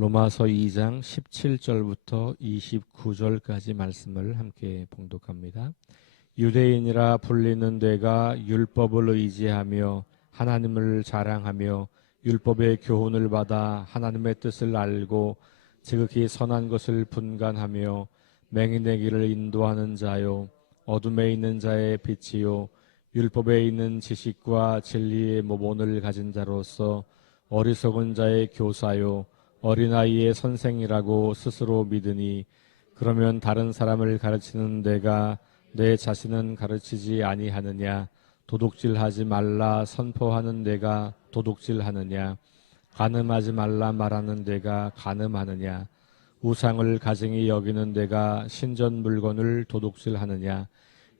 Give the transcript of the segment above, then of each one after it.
로마서 2장 17절부터 29절까지 말씀을 함께 봉독합니다. 유대인이라 불리는 내가 율법을 의지하며 하나님을 자랑하며 율법의 교훈을 받아 하나님의 뜻을 알고 지극히 선한 것을 분간하며 맹인의 길을 인도하는 자요 어둠에 있는 자의 빛이요 율법에 있는 지식과 진리의 모본을 가진 자로서 어리석은 자의 교사요 어린아이의 선생이라고 스스로 믿으니 그러면 다른 사람을 가르치는 내가 내 자신은 가르치지 아니하느냐? 도둑질하지 말라 선포하는 내가 도둑질하느냐? 간음하지 말라 말하는 내가 간음하느냐? 우상을 가증히 여기는 내가 신전 물건을 도둑질하느냐?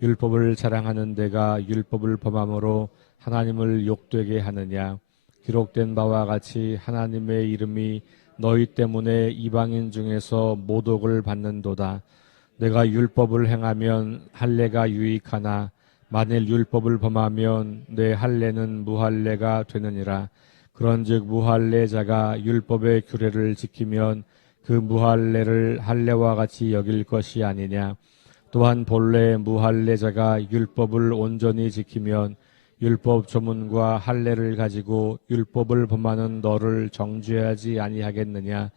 율법을 자랑하는 내가 율법을 범함으로 하나님을 욕되게 하느냐? 기록된 바와 같이 하나님의 이름이 너희 때문에 이방인 중에서 모독을 받는도다. 내가 율법을 행하면 할례가 유익하나 만일 율법을 범하면 내 할례는 무할례가 되느니라. 그런즉 무할례자가 율법의 규례를 지키면 그 무할례를 할례와 같이 여길 것이 아니냐. 또한 본래 무할례자가 율법을 온전히 지키면 율법 조문과 할례를 가지고 율법을 범하는 너를 정죄하지 아니하겠느냐.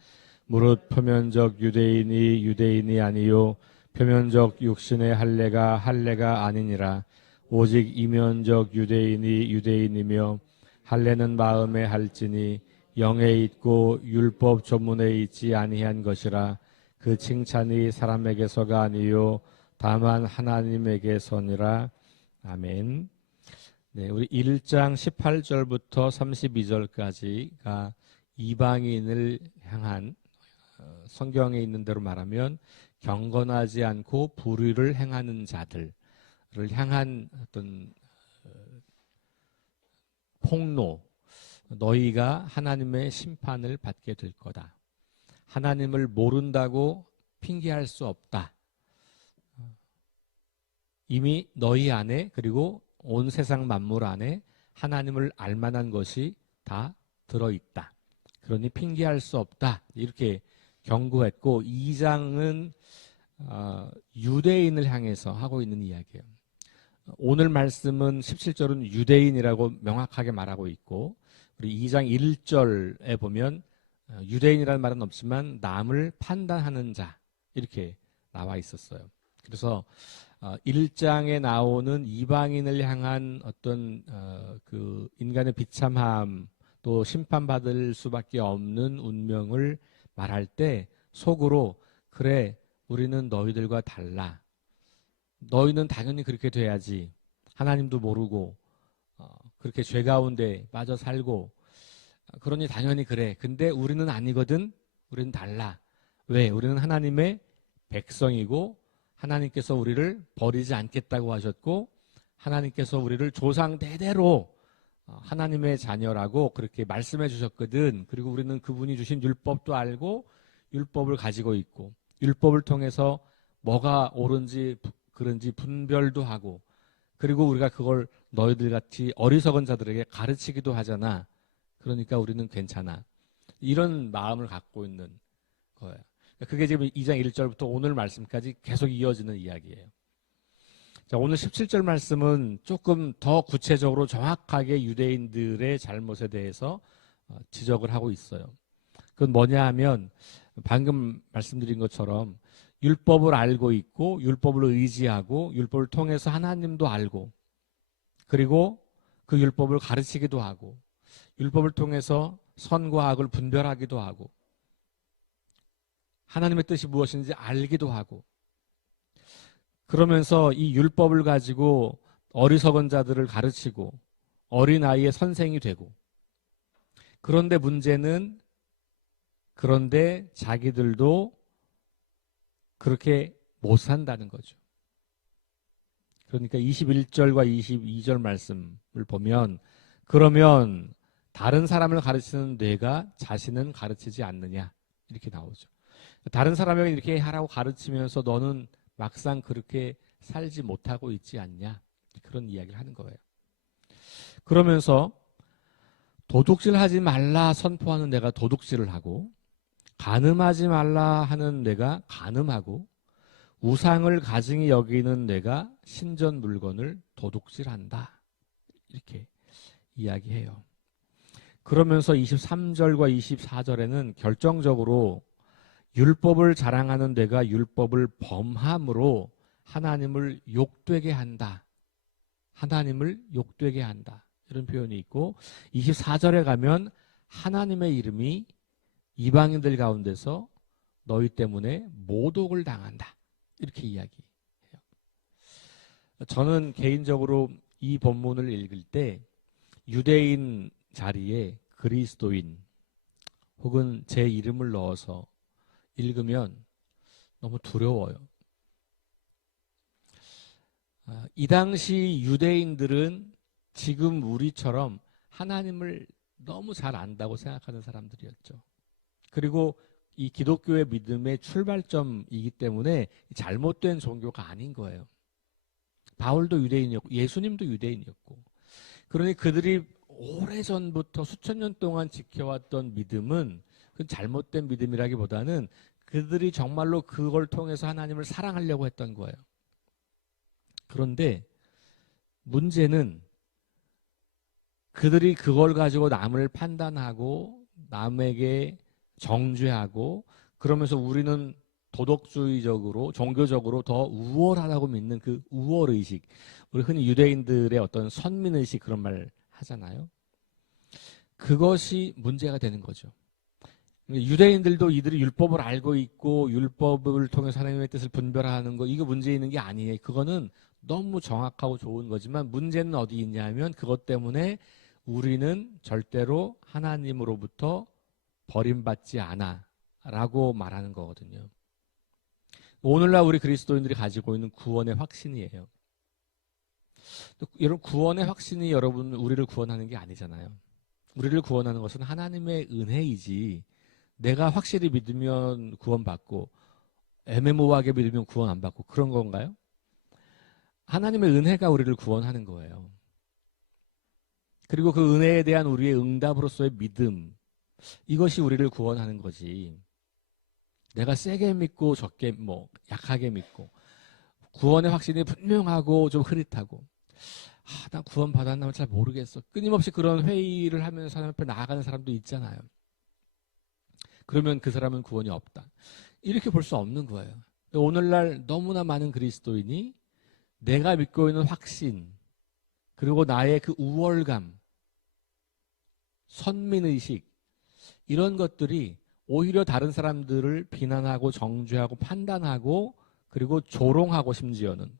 무릇 표면적 유대인이 아니요 표면적 육신의 할례가 아니니라. 오직 이면적 유대인이며 할례는 마음에 할지니 영에 있고 율법 조문에 있지 아니한 것이라. 그 칭찬이 사람에게서가 아니요 다만 하나님에게서니라. 아멘. 네, 우리 1장 18절부터 32절까지가 이방인을 향한 성경에 있는 대로 말하면 경건하지 않고 불의를 행하는 자들을 향한 어떤 폭로, 너희가 하나님의 심판을 받게 될 거다. 하나님을 모른다고 핑계할 수 없다. 이미 너희 안에 그리고 온 세상 만물 안에 하나님을 알만한 것이 다 들어있다. 그러니 핑계할 수 없다. 이렇게 경고했고 2장은 유대인을 향해서 하고 있는 이야기예요. 오늘 말씀은 17절은 유대인이라고 명확하게 말하고 있고 우리 2장 1절에 보면 유대인이라는 말은 없지만 남을 판단하는 자 이렇게 나와 있었어요. 그래서 1장에 나오는 이방인을 향한 어떤 그 인간의 비참함 또 심판받을 수밖에 없는 운명을 말할 때 속으로 그래 우리는 너희들과 달라. 너희는 당연히 그렇게 돼야지. 하나님도 모르고 그렇게 죄 가운데 빠져 살고 그러니 당연히 그래. 근데 우리는 아니거든. 우리는 달라. 왜? 우리는 하나님의 백성이고 하나님께서 우리를 버리지 않겠다고 하셨고 하나님께서 우리를 조상 대대로 하나님의 자녀라고 그렇게 말씀해 주셨거든. 그리고 우리는 그분이 주신 율법도 알고 율법을 가지고 있고 율법을 통해서 뭐가 옳은지 그런지 분별도 하고 그리고 우리가 그걸 너희들 같이 어리석은 자들에게 가르치기도 하잖아. 그러니까 우리는 괜찮아. 이런 마음을 갖고 있는 거예요. 그게 지금 2장 1절부터 오늘 말씀까지 계속 이어지는 이야기예요. 자, 오늘 17절 말씀은 조금 더 구체적으로 정확하게 유대인들의 잘못에 대해서 지적을 하고 있어요. 그건 뭐냐 하면 방금 말씀드린 것처럼 율법을 알고 있고 율법을 의지하고 율법을 통해서 하나님도 알고 그리고 그 율법을 가르치기도 하고 율법을 통해서 선과 악을 분별하기도 하고 하나님의 뜻이 무엇인지 알기도 하고 그러면서 이 율법을 가지고 어리석은 자들을 가르치고 어린아이의 선생이 되고 그런데 문제는 그런데 자기들도 그렇게 못 산다는 거죠. 그러니까 21절과 22절 말씀을 보면 그러면 다른 사람을 가르치는 뇌가 자신은 가르치지 않느냐 이렇게 나오죠. 다른 사람에게 이렇게 하라고 가르치면서 너는 막상 그렇게 살지 못하고 있지 않냐 그런 이야기를 하는 거예요. 그러면서 도둑질하지 말라 선포하는 내가 도둑질을 하고 간음하지 말라 하는 뇌가 간음하고 우상을 가증히 여기는 뇌가 신전 물건을 도둑질한다. 이렇게 이야기해요. 그러면서 23절과 24절에는 결정적으로 율법을 자랑하는 뇌가 율법을 범함으로 하나님을 욕되게 한다. 하나님을 욕되게 한다. 이런 표현이 있고 24절에 가면 하나님의 이름이 이방인들 가운데서 너희 때문에 모독을 당한다. 이렇게 이야기해요. 저는 개인적으로 이 본문을 읽을 때 유대인 자리에 그리스도인 혹은 제 이름을 넣어서 읽으면 너무 두려워요. 이 당시 유대인들은 지금 우리처럼 하나님을 너무 잘 안다고 생각하는 사람들이었죠. 그리고 이 기독교의 믿음의 출발점이기 때문에 잘못된 종교가 아닌 거예요. 바울도 유대인이었고 예수님도 유대인이었고, 그러니 그들이 오래전부터 수천 년 동안 지켜왔던 믿음은 그 잘못된 믿음이라기보다는 그들이 정말로 그걸 통해서 하나님을 사랑하려고 했던 거예요. 그런데 문제는 그들이 그걸 가지고 남을 판단하고 남에게 정죄하고 그러면서 우리는 도덕주의적으로 종교적으로 더 우월하다고 믿는 그 우월의식, 우리 흔히 유대인들의 어떤 선민의식 그런 말 하잖아요. 그것이 문제가 되는 거죠. 유대인들도 이들이 율법을 알고 있고 율법을 통해서 하나님의 뜻을 분별하는 거, 이거 문제 있는 게 아니에요. 그거는 너무 정확하고 좋은 거지만 문제는 어디 있냐면 그것 때문에 우리는 절대로 하나님으로부터 버림받지 않아 라고 말하는 거거든요. 오늘날 우리 그리스도인들이 가지고 있는 구원의 확신이에요. 여러분, 구원의 확신이 여러분 우리를 구원하는 게 아니잖아요. 우리를 구원하는 것은 하나님의 은혜이지 내가 확실히 믿으면 구원받고 애매모호하게 믿으면 구원 안 받고 그런 건가요? 하나님의 은혜가 우리를 구원하는 거예요. 그리고 그 은혜에 대한 우리의 응답으로서의 믿음, 이것이 우리를 구원하는 거지. 내가 세게 믿고 적게 약하게 믿고 구원의 확신이 분명하고 좀 흐릿하고 나 구원 받았나 잘 모르겠어. 끊임없이 그런 회의를 하면서 하나님 앞에 나아가는 사람도 있잖아요. 그러면 그 사람은 구원이 없다. 이렇게 볼 수 없는 거예요. 오늘날 너무나 많은 그리스도인이 내가 믿고 있는 확신 그리고 나의 그 우월감, 선민의식 이런 것들이 오히려 다른 사람들을 비난하고 정죄하고 판단하고 그리고 조롱하고 심지어는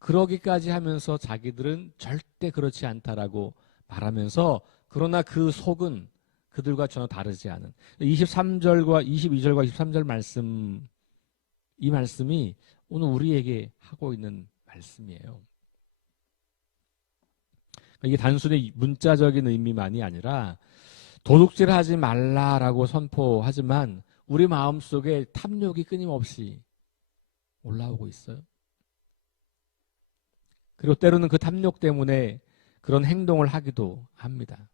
그러기까지 하면서 자기들은 절대 그렇지 않다라고 말하면서 그러나 그 속은 그들과 전혀 다르지 않은 23절과 22절과 23절 말씀, 이 말씀이 오늘 우리에게 하고 있는 말씀이에요. 이게 단순히 문자적인 의미만이 아니라 도둑질하지 말라라고 선포하지만 우리 마음속에 탐욕이 끊임없이 올라오고 있어요. 그리고 때로는 그 탐욕 때문에 그런 행동을 하기도 합니다.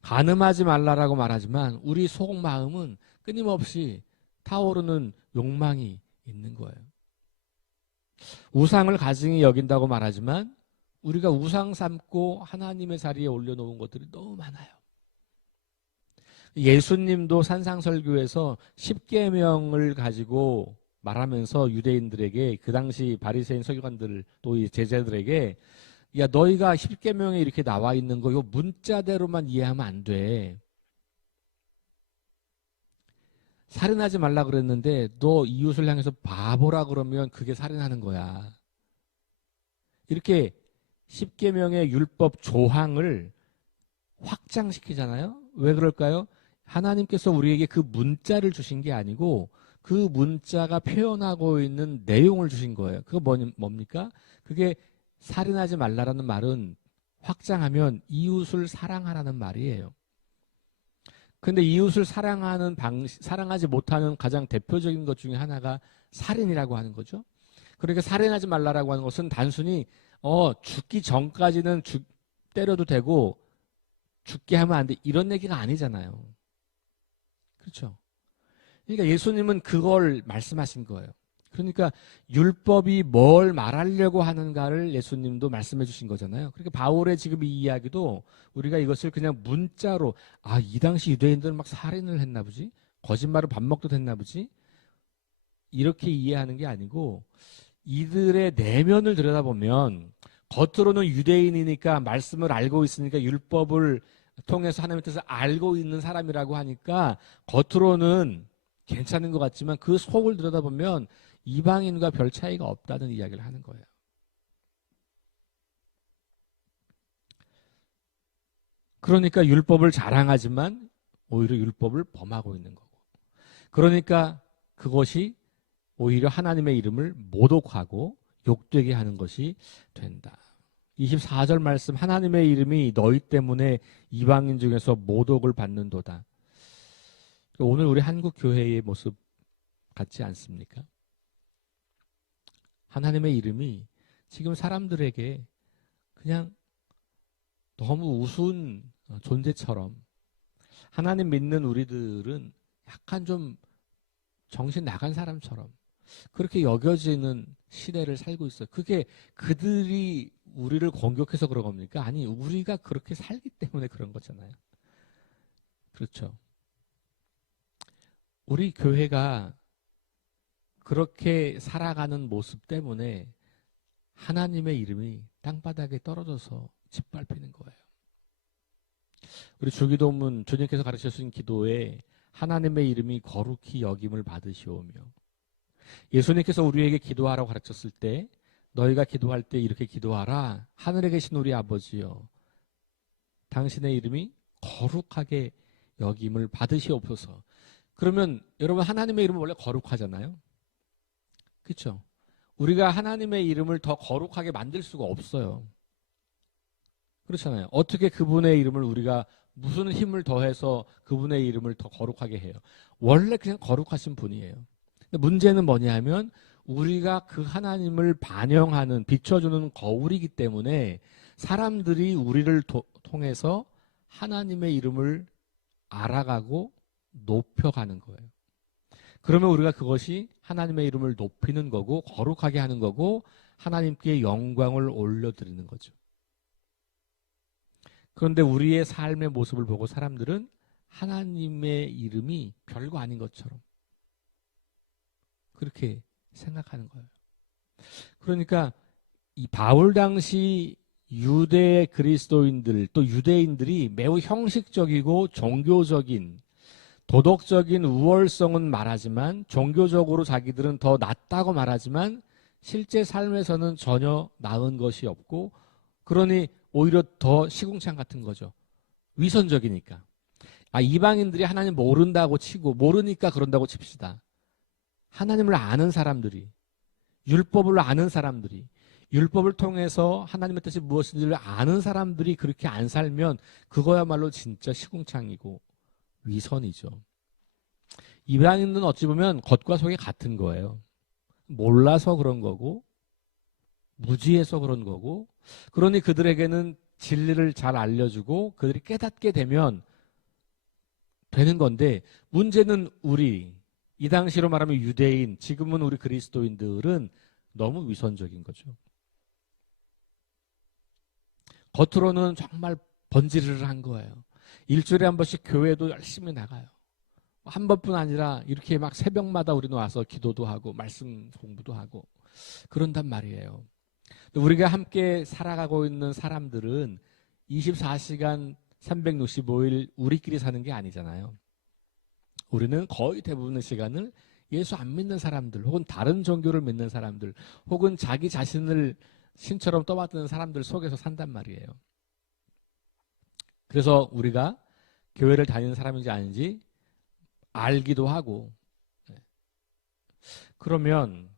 간음하지 말라라고 말하지만 우리 속마음은 끊임없이 타오르는 욕망이 있는 거예요. 우상을 가증히 여긴다고 말하지만 우리가 우상 삼고 하나님의 자리에 올려놓은 것들이 너무 많아요. 예수님도 산상설교에서 십계명을 가지고 말하면서 유대인들에게 그 당시 바리새인 서기관들 또 제자들에게 야 너희가 십계명에 이렇게 나와 있는 거 이거 문자대로만 이해하면 안 돼. 살인하지 말라 그랬는데 너 이웃을 향해서 바보라 그러면 그게 살인하는 거야. 이렇게 십계명의 율법 조항을 확장시키잖아요. 왜 그럴까요? 하나님께서 우리에게 그 문자를 주신 게 아니고 그 문자가 표현하고 있는 내용을 주신 거예요. 그거 뭡니까? 그게 살인하지 말라라는 말은 확장하면 이웃을 사랑하라는 말이에요. 근데 이웃을 사랑하는 사랑하지 못하는 가장 대표적인 것 중에 하나가 살인이라고 하는 거죠. 그러니까 살인하지 말라라고 하는 것은 단순히 죽기 전까지는 때려도 되고 죽게 하면 안 돼 이런 얘기가 아니잖아요. 그렇죠? 그러니까 예수님은 그걸 말씀하신 거예요. 그러니까 율법이 뭘 말하려고 하는가를 예수님도 말씀해 주신 거잖아요. 그러니까 바울의 지금 이 이야기도 우리가 이것을 그냥 문자로 이 당시 유대인들은 막 살인을 했나 보지? 거짓말을 밥 먹도 됐나 보지? 이렇게 이해하는 게 아니고 이들의 내면을 들여다보면 겉으로는 유대인이니까 말씀을 알고 있으니까 율법을 통해서 하나님의 뜻을 알고 있는 사람이라고 하니까 겉으로는 괜찮은 것 같지만 그 속을 들여다보면 이방인과 별 차이가 없다는 이야기를 하는 거예요. 그러니까 율법을 자랑하지만 오히려 율법을 범하고 있는 거고. 그러니까 그것이 오히려 하나님의 이름을 모독하고 욕되게 하는 것이 된다. 24절 말씀, 하나님의 이름이 너희 때문에 이방인 중에서 모독을 받는도다. 오늘 우리 한국 교회의 모습 같지 않습니까? 하나님의 이름이 지금 사람들에게 그냥 너무 우스운 존재처럼, 하나님 믿는 우리들은 약간 좀 정신 나간 사람처럼 그렇게 여겨지는 시대를 살고 있어요. 그게 그들이 우리를 공격해서 그런 겁니까? 아니, 우리가 그렇게 살기 때문에 그런 거잖아요. 그렇죠. 우리 교회가 그렇게 살아가는 모습 때문에 하나님의 이름이 땅바닥에 떨어져서 짓밟히는 거예요. 우리 주기도문 주님께서 가르쳐주신 기도에 하나님의 이름이 거룩히 여김을 받으시오며, 예수님께서 우리에게 기도하라고 가르쳤을 때 너희가 기도할 때 이렇게 기도하라. 하늘에 계신 우리 아버지여, 당신의 이름이 거룩하게 여김을 받으시옵소서. 그러면 여러분, 하나님의 이름은 원래 거룩하잖아요. 그렇죠? 우리가 하나님의 이름을 더 거룩하게 만들 수가 없어요. 그렇잖아요. 어떻게 그분의 이름을 우리가 무슨 힘을 더해서 그분의 이름을 더 거룩하게 해요? 원래 그냥 거룩하신 분이에요. 근데 문제는 뭐냐 하면 우리가 그 하나님을 반영하는, 비춰주는 거울이기 때문에 사람들이 우리를 통해서 하나님의 이름을 알아가고 높여가는 거예요. 그러면 우리가 그것이 하나님의 이름을 높이는 거고 거룩하게 하는 거고 하나님께 영광을 올려드리는 거죠. 그런데 우리의 삶의 모습을 보고 사람들은 하나님의 이름이 별거 아닌 것처럼 그렇게 생각하는 거예요. 그러니까 이 바울 당시 유대 그리스도인들, 또 유대인들이 매우 형식적이고 종교적인, 도덕적인 우월성은 말하지만, 종교적으로 자기들은 더 낫다고 말하지만 실제 삶에서는 전혀 나은 것이 없고, 그러니 오히려 더 시궁창 같은 거죠. 위선적이니까. 이방인들이 하나님 모른다고 치고, 모르니까 그런다고 칩시다. 하나님을 아는 사람들이, 율법을 아는 사람들이, 율법을 통해서 하나님의 뜻이 무엇인지를 아는 사람들이 그렇게 안 살면 그거야말로 진짜 시궁창이고 위선이죠. 이방인은 어찌 보면 겉과 속이 같은 거예요. 몰라서 그런 거고 무지해서 그런 거고, 그러니 그들에게는 진리를 잘 알려주고 그들이 깨닫게 되면 되는 건데, 문제는 우리, 이 당시로 말하면 유대인, 지금은 우리 그리스도인들은 너무 위선적인 거죠. 겉으로는 정말 번지르르 한 거예요. 일주일에 한 번씩 교회도 열심히 나가요. 한 번뿐 아니라 이렇게 막 새벽마다 우리는 와서 기도도 하고 말씀 공부도 하고 그런단 말이에요. 우리가 함께 살아가고 있는 사람들은 24시간 365일 우리끼리 사는 게 아니잖아요. 우리는 거의 대부분의 시간을 예수 안 믿는 사람들, 혹은 다른 종교를 믿는 사람들, 혹은 자기 자신을 신처럼 떠받드는 사람들 속에서 산단 말이에요. 그래서 우리가 교회를 다니는 사람인지 아닌지 알기도 하고, 그러면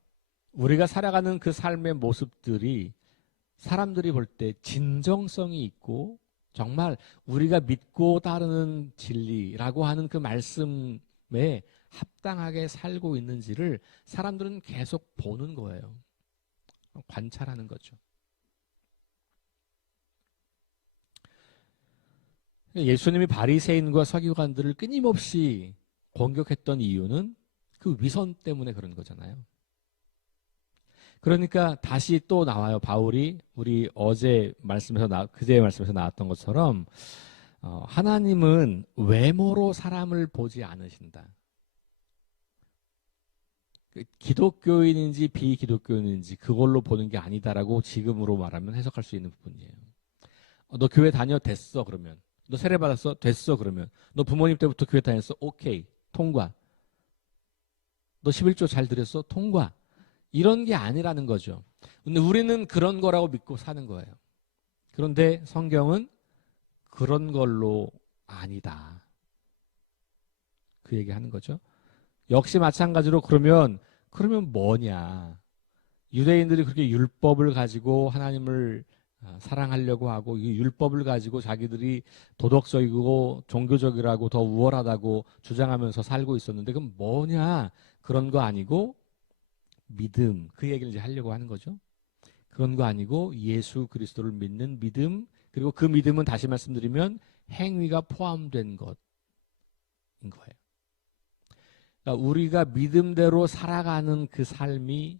우리가 살아가는 그 삶의 모습들이 사람들이 볼 때 진정성이 있고 정말 우리가 믿고 따르는 진리라고 하는 그 말씀에 합당하게 살고 있는지를 사람들은 계속 보는 거예요. 관찰하는 거죠. 예수님이 바리새인과 서기관들을 끊임없이 공격했던 이유는 그 위선 때문에 그런 거잖아요. 그러니까 다시 또 나와요. 바울이 우리 그제 말씀에서 나왔던 것처럼 하나님은 외모로 사람을 보지 않으신다. 기독교인인지 비기독교인인지 그걸로 보는 게 아니다라고 지금으로 말하면 해석할 수 있는 부분이에요. 너 교회 다녀? 됐어. 그러면. 너 세례 받았어? 됐어. 그러면. 너 부모님 때부터 교회 다녔어? 오케이. 통과. 너 11조 잘 드렸어? 통과. 이런 게 아니라는 거죠. 근데 우리는 그런 거라고 믿고 사는 거예요. 그런데 성경은 그런 걸로 아니다. 그 얘기 하는 거죠. 역시 마찬가지로 그러면 뭐냐. 유대인들이 그렇게 율법을 가지고 하나님을 사랑하려고 하고 이 율법을 가지고 자기들이 도덕적이고 종교적이라고 더 우월하다고 주장하면서 살고 있었는데 그럼 뭐냐. 그런 거 아니고 믿음. 그 얘기를 이제 하려고 하는 거죠. 그런 거 아니고 예수 그리스도를 믿는 믿음. 그리고 그 믿음은 다시 말씀드리면 행위가 포함된 것인 거예요. 그러니까 우리가 믿음대로 살아가는 그 삶이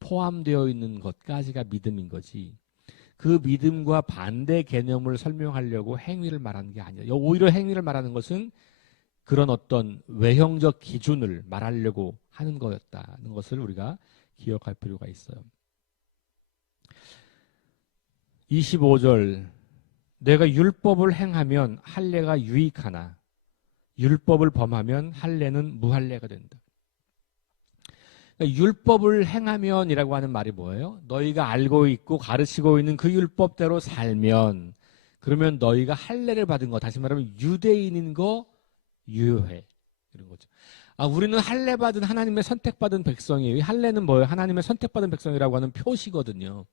포함되어 있는 것까지가 믿음인 거지. 그 믿음과 반대 개념을 설명하려고 행위를 말하는 게 아니에요. 오히려 행위를 말하는 것은 그런 어떤 외형적 기준을 말하려고 하는 거였다는 것을 우리가 기억할 필요가 있어요. 25절 내가 율법을 행하면 할례가 유익하나 율법을 범하면 할례는 무할례가 된다. 그러니까 율법을 행하면이라고 하는 말이 뭐예요? 너희가 알고 있고 가르치고 있는 그 율법대로 살면 그러면 너희가 할례를 받은 거 다시 말하면 유대인인 거 유효해. 이런 거죠. 우리는 할례 받은 하나님의 선택받은 백성이에요. 이 할례는 뭐예요? 하나님의 선택받은 백성이라고 하는 표시거든요.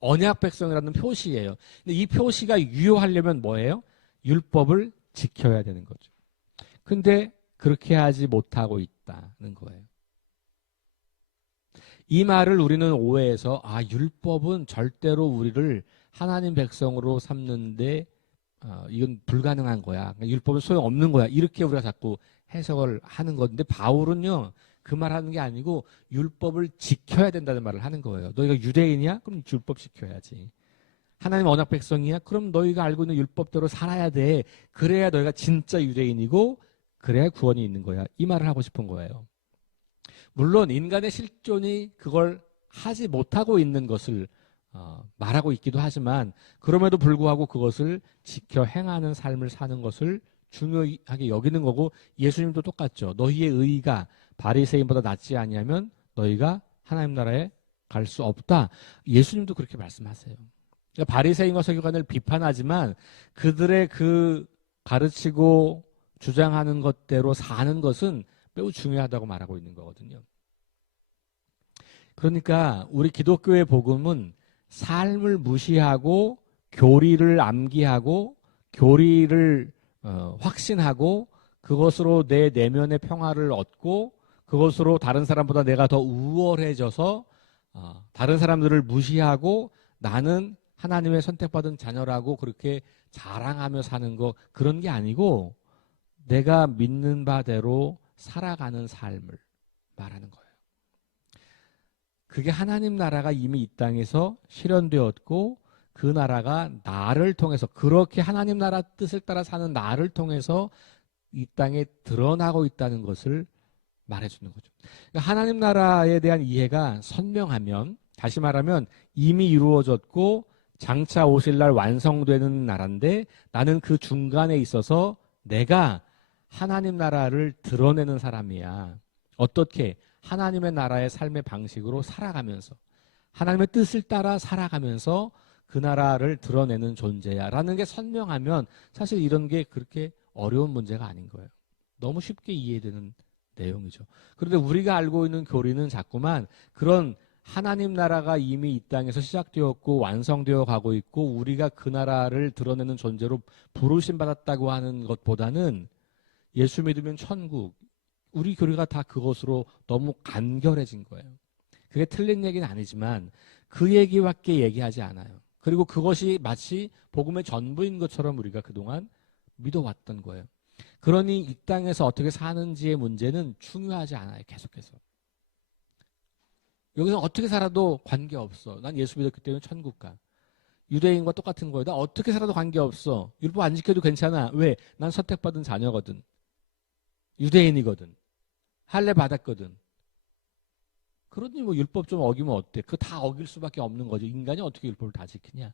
언약 백성이라는 표시예요. 근데 이 표시가 유효하려면 뭐예요? 율법을 지켜야 되는 거죠. 근데 그렇게 하지 못하고 있다는 거예요. 이 말을 우리는 오해해서 율법은 절대로 우리를 하나님 백성으로 삼는데 이건 불가능한 거야. 그러니까 율법은 소용없는 거야. 이렇게 우리가 자꾸 해석을 하는 건데 바울은요. 그 말하는 게 아니고 율법을 지켜야 된다는 말을 하는 거예요. 너희가 유대인이야? 그럼 율법 지켜야지. 하나님 언약 백성이야? 그럼 너희가 알고 있는 율법대로 살아야 돼. 그래야 너희가 진짜 유대인이고 그래야 구원이 있는 거야. 이 말을 하고 싶은 거예요. 물론 인간의 실존이 그걸 하지 못하고 있는 것을 말하고 있기도 하지만 그럼에도 불구하고 그것을 지켜 행하는 삶을 사는 것을 중요하게 여기는 거고 예수님도 똑같죠. 너희의 의의가 바리새인보다 낫지 아니하면 너희가 하나님 나라에 갈 수 없다. 예수님도 그렇게 말씀하세요. 그러니까 바리새인과 서기관을 비판하지만 그들의 그 가르치고 주장하는 것대로 사는 것은 매우 중요하다고 말하고 있는 거거든요. 그러니까 우리 기독교의 복음은 삶을 무시하고 교리를 암기하고 교리를 확신하고 그것으로 내 내면의 평화를 얻고 그것으로 다른 사람보다 내가 더 우월해져서 다른 사람들을 무시하고 나는 하나님의 선택받은 자녀라고 그렇게 자랑하며 사는 거 그런 게 아니고 내가 믿는 바대로 살아가는 삶을 말하는 거예요. 그게 하나님 나라가 이미 이 땅에서 실현되었고 그 나라가 나를 통해서 그렇게 하나님 나라 뜻을 따라 사는 나를 통해서 이 땅에 드러나고 있다는 것을 말해주는 거죠. 그러니까 하나님 나라에 대한 이해가 선명하면 다시 말하면 이미 이루어졌고 장차 오실 날 완성되는 나라인데 나는 그 중간에 있어서 내가 하나님 나라를 드러내는 사람이야. 어떻게? 하나님의 나라의 삶의 방식으로 살아가면서 하나님의 뜻을 따라 살아가면서 그 나라를 드러내는 존재야 라는 게 선명하면 사실 이런 게 그렇게 어려운 문제가 아닌 거예요. 너무 쉽게 이해되는 내용이죠. 그런데 우리가 알고 있는 교리는 자꾸만 그런 하나님 나라가 이미 이 땅에서 시작되었고 완성되어 가고 있고 우리가 그 나라를 드러내는 존재로 부르심 받았다고 하는 것보다는 예수 믿으면 천국, 우리 교리가 다 그것으로 너무 간결해진 거예요. 그게 틀린 얘기는 아니지만 그 얘기밖에 얘기하지 않아요. 그리고 그것이 마치 복음의 전부인 것처럼 우리가 그동안 믿어왔던 거예요. 그러니 이 땅에서 어떻게 사는지의 문제는 중요하지 않아요. 계속해서. 여기서 어떻게 살아도 관계없어. 난 예수 믿었기 때문에 천국 가. 유대인과 똑같은 거예요. 나 어떻게 살아도 관계없어. 율법 안 지켜도 괜찮아. 왜? 난 선택받은 자녀거든. 유대인이거든. 할례 받았거든. 그러니 뭐 율법 좀 어기면 어때? 그거 다 어길 수밖에 없는 거죠. 인간이 어떻게 율법을 다 지키냐.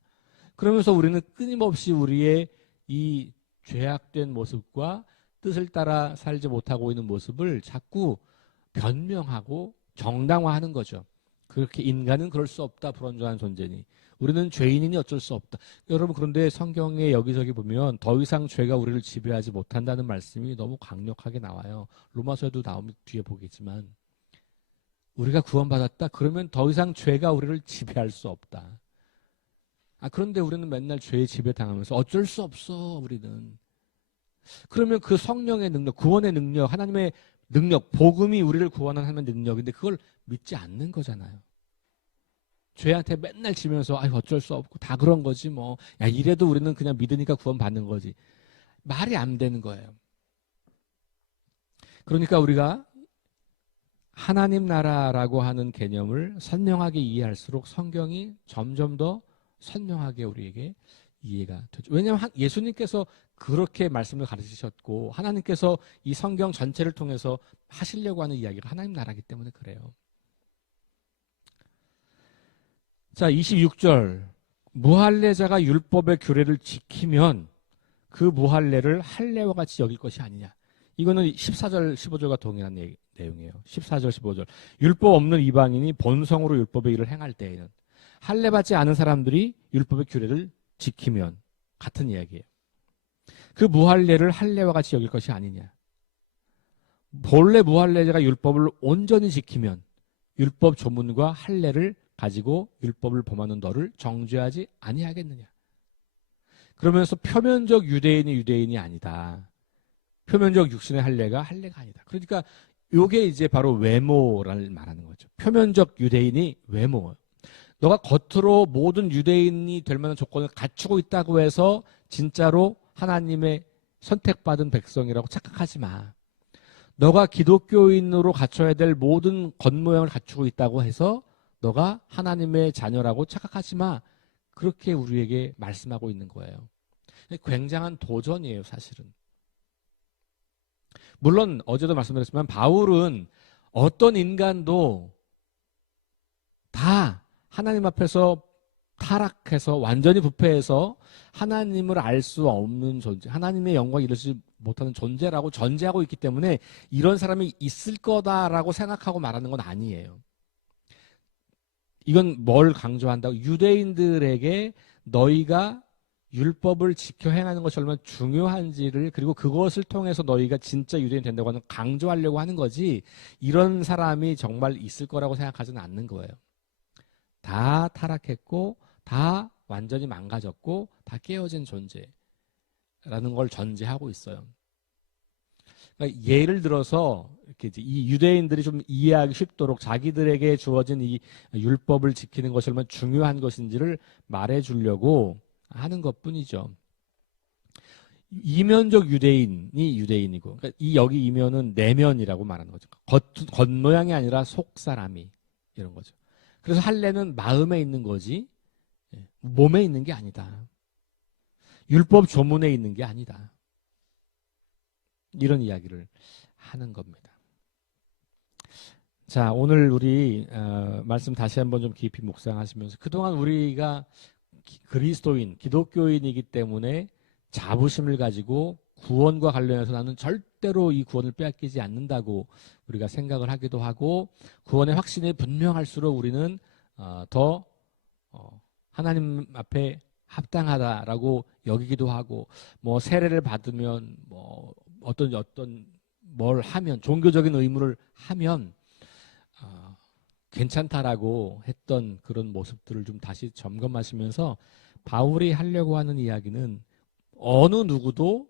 그러면서 우리는 끊임없이 우리의 이 죄악된 모습과 뜻을 따라 살지 못하고 있는 모습을 자꾸 변명하고 정당화하는 거죠. 그렇게 인간은 그럴 수 없다. 불완전한 존재니. 우리는 죄인이니 어쩔 수 없다. 여러분 그런데 성경에 여기저기 보면 더 이상 죄가 우리를 지배하지 못한다는 말씀이 너무 강력하게 나와요. 로마서에도 나오면 뒤에 보겠지만 우리가 구원받았다. 그러면 더 이상 죄가 우리를 지배할 수 없다. 그런데 우리는 맨날 죄에 지배당하면서 어쩔 수 없어 우리는. 그러면 그 성령의 능력, 구원의 능력, 하나님의 능력, 복음이 우리를 구원하는 하나님의 능력인데 그걸 믿지 않는 거잖아요. 죄한테 맨날 지면서 아유 어쩔 수 없고 다 그런 거지 뭐. 야 이래도 우리는 그냥 믿으니까 구원받는 거지. 말이 안 되는 거예요. 그러니까 우리가 하나님 나라라고 하는 개념을 선명하게 이해할수록 성경이 점점 더 선명하게 우리에게 이해가 되죠. 왜냐하면 예수님께서 그렇게 말씀을 가르치셨고 하나님께서 이 성경 전체를 통해서 하시려고 하는 이야기가 하나님 나라이기 때문에 그래요. 자, 26절. 무할례자가 율법의 규례를 지키면 그 무할례를 할례와 같이 여길 것이 아니냐. 이거는 14절, 15절과 동일한 내용이에요. 14절, 15절. 율법 없는 이방인이 본성으로 율법의 일을 행할 때에는 할례 받지 않은 사람들이 율법의 규례를 지키면 같은 이야기예요. 그 무할례를 할례와 같이 여길 것이 아니냐. 본래 무할례자가 율법을 온전히 지키면 율법 조문과 할례를 가지고 율법을 범하는 너를 정죄하지 아니하겠느냐. 그러면서 표면적 유대인이 아니다. 표면적 육신의 할례가 아니다. 그러니까 요게 이제 바로 외모를 말하는 거죠. 표면적 유대인이 외모. 너가 겉으로 모든 유대인이 될 만한 조건을 갖추고 있다고 해서 진짜로 하나님의 선택받은 백성이라고 착각하지 마. 너가 기독교인으로 갖춰야 될 모든 겉모양을 갖추고 있다고 해서 너가 하나님의 자녀라고 착각하지 마. 그렇게 우리에게 말씀하고 있는 거예요. 굉장한 도전이에요, 사실은. 물론 어제도 말씀드렸지만 바울은 어떤 인간도 다 하나님 앞에서 타락해서 완전히 부패해서 하나님을 알 수 없는 존재, 하나님의 영광에 이르지 못하는 존재라고 전제하고 있기 때문에 이런 사람이 있을 거다라고 생각하고 말하는 건 아니에요. 이건 뭘 강조한다고? 유대인들에게 너희가 율법을 지켜 행하는 것이 얼마나 중요한지를, 그리고 그것을 통해서 너희가 진짜 유대인 된다고 하는 강조하려고 하는 거지, 이런 사람이 정말 있을 거라고 생각하지는 않는 거예요. 다 타락했고 다 완전히 망가졌고 다 깨어진 존재라는 걸 전제하고 있어요. 그러니까 예를 들어서 이렇게 이 유대인들이 좀 이해하기 쉽도록 자기들에게 주어진 이 율법을 지키는 것이 얼마나 중요한 것인지를 말해주려고 하는 것뿐이죠. 이면적 유대인이 유대인이고, 그러니까 여기 이면은 내면이라고 말하는 거죠. 겉모양이 아니라 속사람이, 이런 거죠. 그래서 할례는 마음에 있는 거지 몸에 있는 게 아니다. 율법 조문에 있는 게 아니다. 이런 이야기를 하는 겁니다. 자, 오늘 우리 말씀 다시 한번 좀 깊이 묵상하시면서, 그동안 우리가 그리스도인, 기독교인이기 때문에 자부심을 가지고 구원과 관련해서 나는 절대로 이 구원을 빼앗기지 않는다고 우리가 생각을 하기도 하고, 구원의 확신이 분명할수록 우리는 더 하나님 앞에 합당하다라고 여기기도 하고, 뭐 세례를 받으면 뭐 어떤 뭘 하면, 종교적인 의무를 하면 괜찮다라고 했던 그런 모습들을 좀 다시 점검하시면서, 바울이 하려고 하는 이야기는 어느 누구도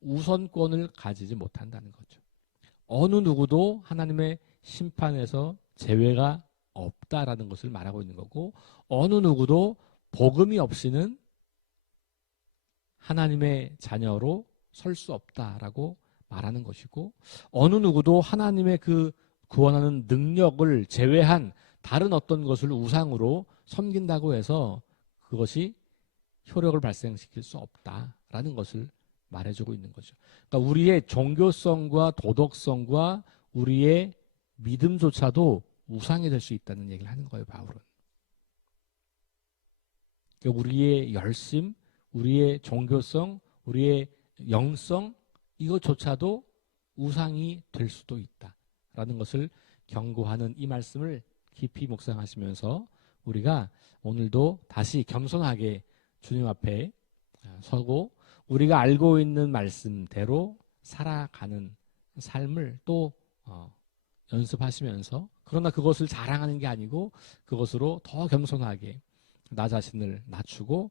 우선권을 가지지 못한다는 거죠. 어느 누구도 하나님의 심판에서 제외가 없다라는 것을 말하고 있는 거고, 어느 누구도 복음이 없이는 하나님의 자녀로 설 수 없다라고 말하는 것이고, 어느 누구도 하나님의 그 구원하는 능력을 제외한 다른 어떤 것을 우상으로 섬긴다고 해서 그것이 효력을 발생시킬 수 없다라는 것을 말해주고 있는 거죠. 그러니까 우리의 종교성과 도덕성과 우리의 믿음조차도 우상이 될 수 있다는 얘기를 하는 거예요, 바울은. 그러니까 우리의 열심, 우리의 종교성, 우리의 영성, 이것조차도 우상이 될 수도 있다라는 것을 경고하는 이 말씀을 깊이 묵상하시면서 우리가 오늘도 다시 겸손하게 주님 앞에 서고 우리가 알고 있는 말씀대로 살아가는 삶을 또 연습하시면서, 그러나 그것을 자랑하는 게 아니고 그것으로 더 겸손하게 나 자신을 낮추고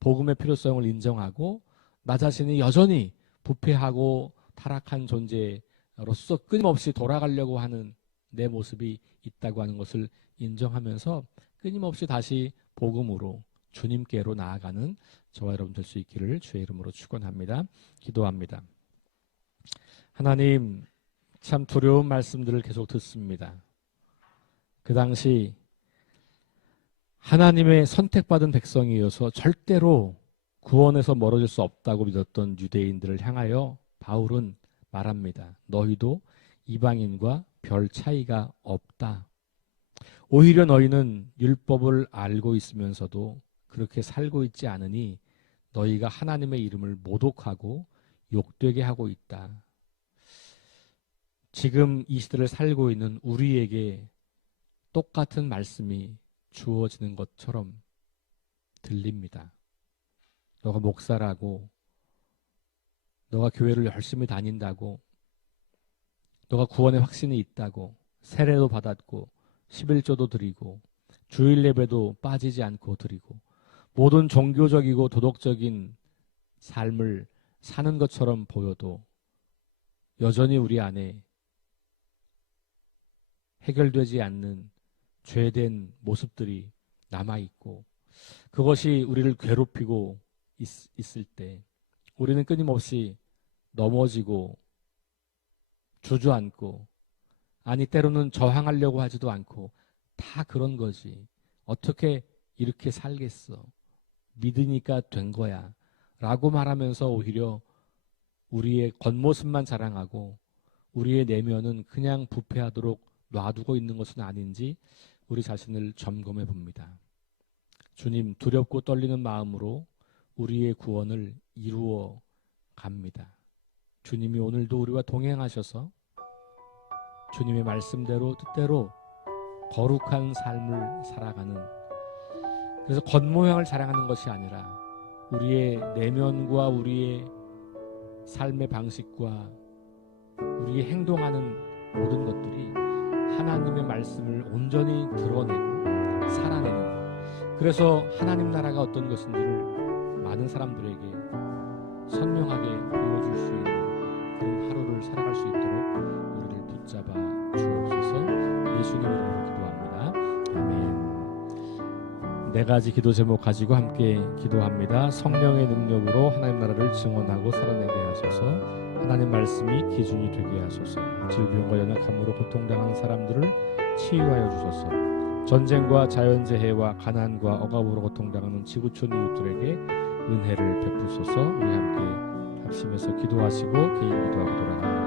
복음의 필요성을 인정하고 나 자신이 여전히 부패하고 타락한 존재로서 끊임없이 돌아가려고 하는 내 모습이 있다고 하는 것을 인정하면서 끊임없이 다시 복음으로 주님께로 나아가는 저와 여러분 될 수 있기를 주의 이름으로 축원합니다. 기도합니다. 하나님, 참 두려운 말씀들을 계속 듣습니다. 그 당시 하나님의 선택받은 백성이어서 절대로 구원에서 멀어질 수 없다고 믿었던 유대인들을 향하여 바울은 말합니다. 너희도 이방인과 별 차이가 없다. 오히려 너희는 율법을 알고 있으면서도 그렇게 살고 있지 않으니 너희가 하나님의 이름을 모독하고 욕되게 하고 있다. 지금 이 시대를 살고 있는 우리에게 똑같은 말씀이 주어지는 것처럼 들립니다. 너가 목사라고, 너가 교회를 열심히 다닌다고, 너가 구원의 확신이 있다고, 세례도 받았고 11조도 드리고 주일 예배도 빠지지 않고 드리고 모든 종교적이고 도덕적인 삶을 사는 것처럼 보여도 여전히 우리 안에 해결되지 않는 죄된 모습들이 남아있고 그것이 우리를 괴롭히고 있을 때 우리는 끊임없이 넘어지고 주저앉고, 아니 때로는 저항하려고 하지도 않고 다 그런 거지. 어떻게 이렇게 살겠어. 믿으니까 된 거야. 라고 말하면서 오히려 우리의 겉모습만 자랑하고 우리의 내면은 그냥 부패하도록 놔두고 있는 것은 아닌지 우리 자신을 점검해 봅니다. 주님, 두렵고 떨리는 마음으로 우리의 구원을 이루어 갑니다. 주님이 오늘도 우리와 동행하셔서 주님의 말씀대로 뜻대로 거룩한 삶을 살아가는, 그래서 겉모양을 자랑하는 것이 아니라 우리의 내면과 우리의 삶의 방식과 우리의 행동하는 모든 것들이 하나님의 말씀을 온전히 드러내고 살아내는, 그래서 하나님 나라가 어떤 것인지를 많은 사람들에게 선명하게 보여줄 수 있는 그런 하루를 살아갈 수 있도록 우리를 붙잡아 주옵소서. 예수님 이름으로 기도합니다. 아멘. 네 가지 기도 제목 가지고 함께 기도합니다. 성령의 능력으로 하나님 나라를 증언하고 살아내게 하소서. 하나님 말씀이 기준이 되게 하소서. 질병과 연약함으로 고통당하는 사람들을 치유하여 주소서. 전쟁과 자연재해와 가난과 억압으로 고통당하는 지구촌 이웃들에게 은혜를 베푸소서. 우리 함께 합심해서 기도하시고 개인 기도하고 돌아갑니다.